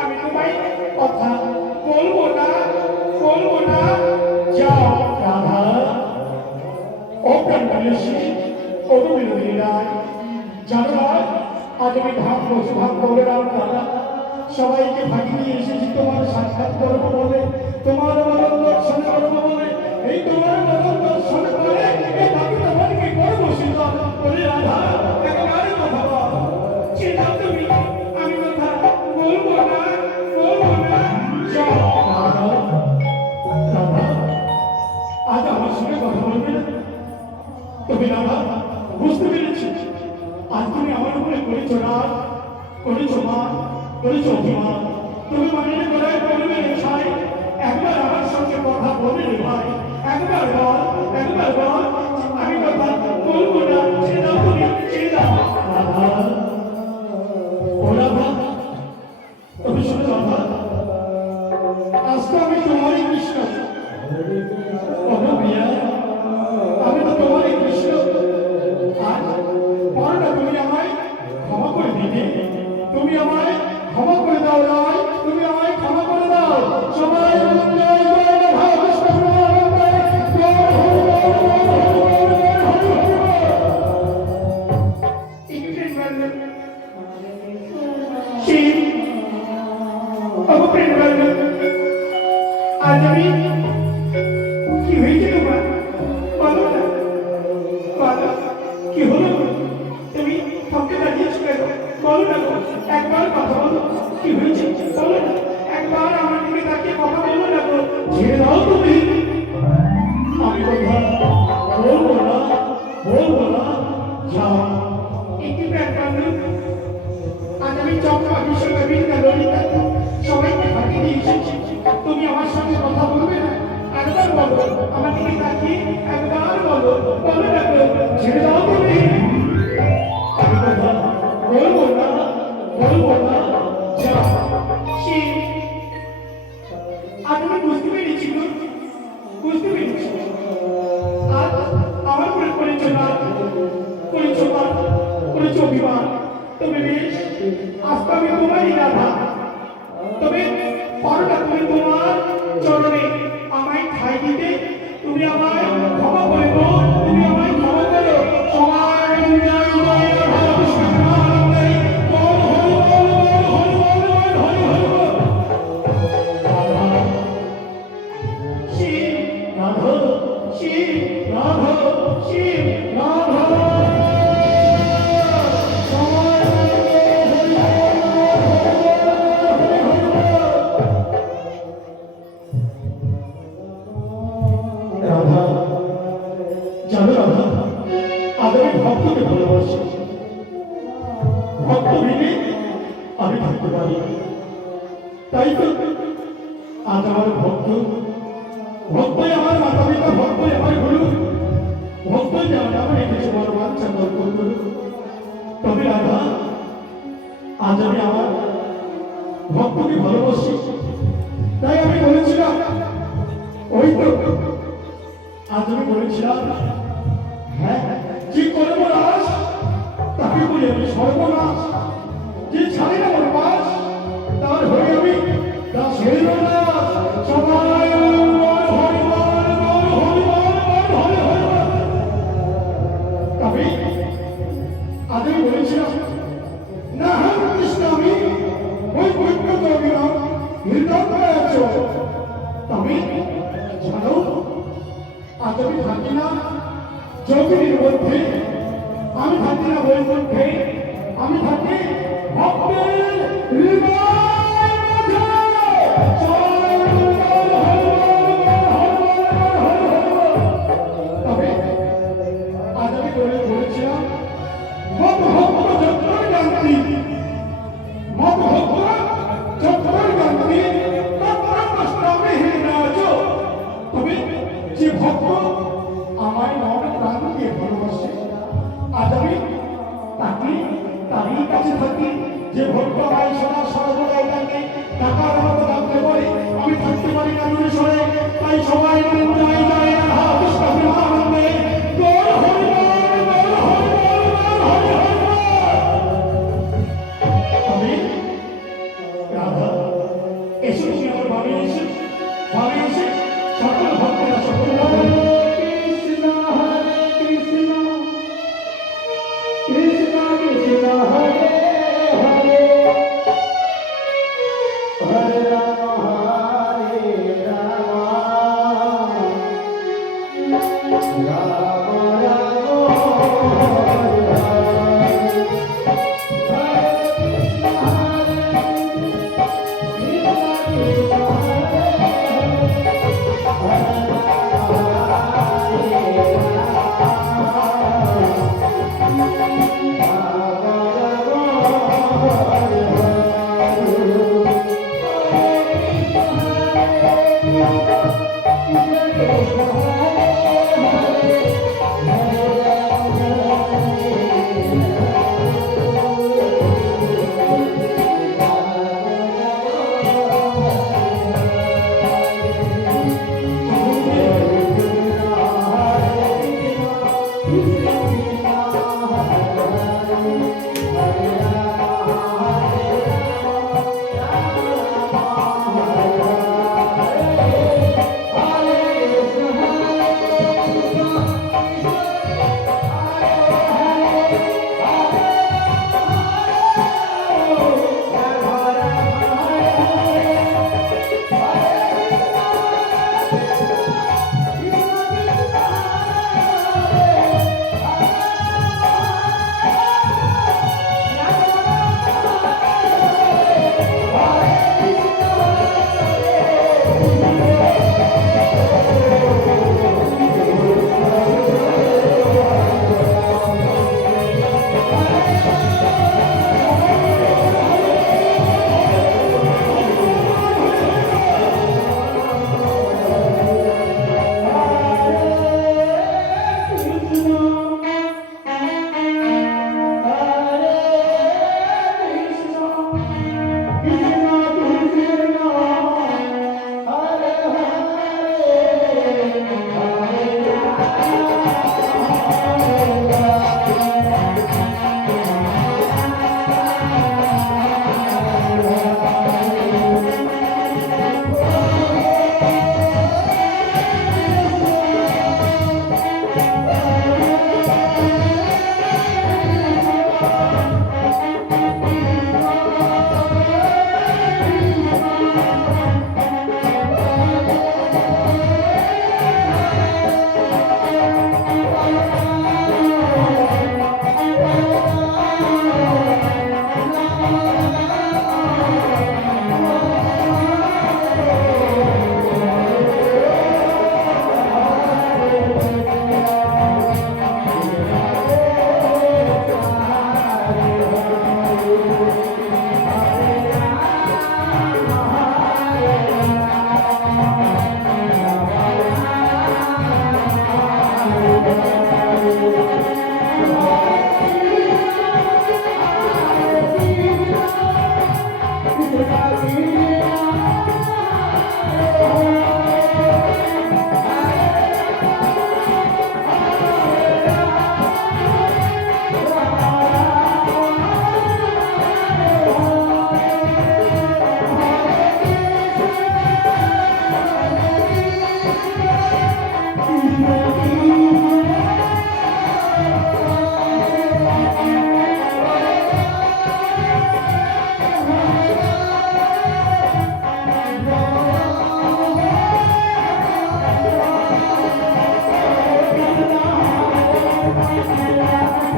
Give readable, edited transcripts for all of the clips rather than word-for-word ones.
আমি তোমায় কথা বলবো না বলবো না। যাও রাধা, ও প্রাণী ও বিনোদিনী রায়, জানো না আজ আমি ভাব বসে ভাব করে রাধা সবাইকে ভাগি নিয়ে এসেছি তোমার সাক্ষাৎ করবো বলে, তোমার মরণ দর্শন করবো বলে। এই তোমার মরণ দর্শন করে এই বাকি তোমাকে করবো শীতল বলে রাধা একেবারে কথা বল। চিন্তা তুমি, আমি কথা বলবো না, বলবো না। যাও রাধা, রাধা আজ আমার সঙ্গে কথা বলবে না তুমি রাধা? বুঝতে পেরেছি আজ তুমি আমার উপরে করেছো রাগ, করেছো মান, করেছো অভিমান। তুমি মানে করে বলবে রে ভাই, একবার আমার সঙ্গে কথা বলবে রে ভাই, একবার বল, একবার বল। আমি কথা বলবো না, ছেড়ে দাও তুমি, ছেড়ে দাও। রাধা, ও রাধা, তুমি শুনে রাধা, আজ তো আমি তোমারই কৃষ্ণ। প্রিয়া, আমি তো তোমারই কৃষ্ণ। আজ পরটা তুমি আমায় ক্ষমা করে দিবে, তুমি আমায় ক্ষমা করে দাও রায়, তুমি আমায় ক্ষমা করে দাও। সবাই বলুন জয় জয় রাধা কৃষ্ণ প্রেমানন্দে, জয় হরি বল, জয় হরি বল, জয় হরি হরি বল। ইংরেজ বললেন শিব, অপপ্রেম বললেন আজ আমি কি হয়েছে তোমার বলো না, বলো কি হলো? তুমি থমকে দাঁড়িয়েছো কেন? বলো না, একবার কথা বলো, কি হয়েছে বলো না, একবার আমার দিকে তাকিয়ে কথা বলো না গো। ছেড়ে দাও তুমি, আমি কথা বলবো না, বলবো না। যাও একটি প্রাণ আজ আমি চম্পা বিশ্বকবিতা ললিতা সবাইকে ফাঁকি দিয়ে এসেছি, তুমি আমার সঙ্গে কথা বলবে না? একবার বলো, আমার দিকে তাকিয়ে একবার বলো, বলো না গো। ছেড়ে দাও তুমি, আমি কথা বলবো না, বলবো না। যাও শিব, আজ আমি বুঝতে পেরেছি গো, বুঝতে পেরেছি আজ আমার উপরে করেছো না, করেছো না, করেছো অভিমান। তবে বেশ, আজ তো আমি তোমারই রাধা, তবে পরটা তুমি তোমার চরণে আমায় ঠাই দিতে, তুমি আমায় ক্ষমা করে গো, তুমি আমায় ক্ষমা করো। সবাই জয় জয় রাধা কৃষ্ণ প্রেমানন্দে, বল হরি বল, বল হরি বল, বল হরি হরি বল। রাধা, শিব, রাধা, শিব, রাধা, শিব, রাধা। রাধা, জানো রাধা, আজ আমি ভক্তকে ভালোবাসি, ভক্ত বিনে আমি থাকতে পারি। তাই তো আজ আমার ভক্ত, ভক্তই আমার মাতা পিতা, ভক্তই আমার গুরু, ভক্তই যেমন আমার কিছু বড় বাচ্চা গল্প করু। তবে রাধা, আজ আমি আমার ভক্তকে ভালোবাসি, তাই আমি বলেছিলাম, ওই তো আজ আমি বলেছিলাম, হ্যাঁ যে করবো রাস তাকে বলি আমি সর্বনাশ, যে ছাড়ি না আমার পাশ তার হয়ে আমি দাস হইল না। সবাই তবে আজ আমি বলেছিলাম না, হ্যাঁ কৃষ্ণ আমি ওই বৈদ্য কবিরাম হৃদয় আছো। তবে জানো আজ আমি থাকি না যোগিনীর মধ্যে, আমি থাকি না বই মধ্যে, আমি থাকি ভক্তের হৃদয় মধ্যে। তবে আজ আমি বলেছিলাম মত ভক্ত যত্র গান্তি, মত ভক্ত যত্র গান্তি তত্রমস্তমে হৃদয়। তবে যে ভক্ত আমায় মন প্রাণ দিয়ে ভালোবাসে, আজ আমি তাকে তারই কাছে থাকি। যে ভক্ত আমায় সদা সর্বদাই ডাকে, টাকার মতো ডাকতে পারে, আমি থাকতে পারি না দূরে সরে। তাই সবাই বলুন জয় জয় রাধা কৃষ্ণ প্রেমানন্দে, জয় হরি বল, জয় হরি বল, জয় হরি হরি বল। তবে রাধা এসো, তুমি আমার ভাবে এসে, ভাবে এসে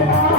Thank you.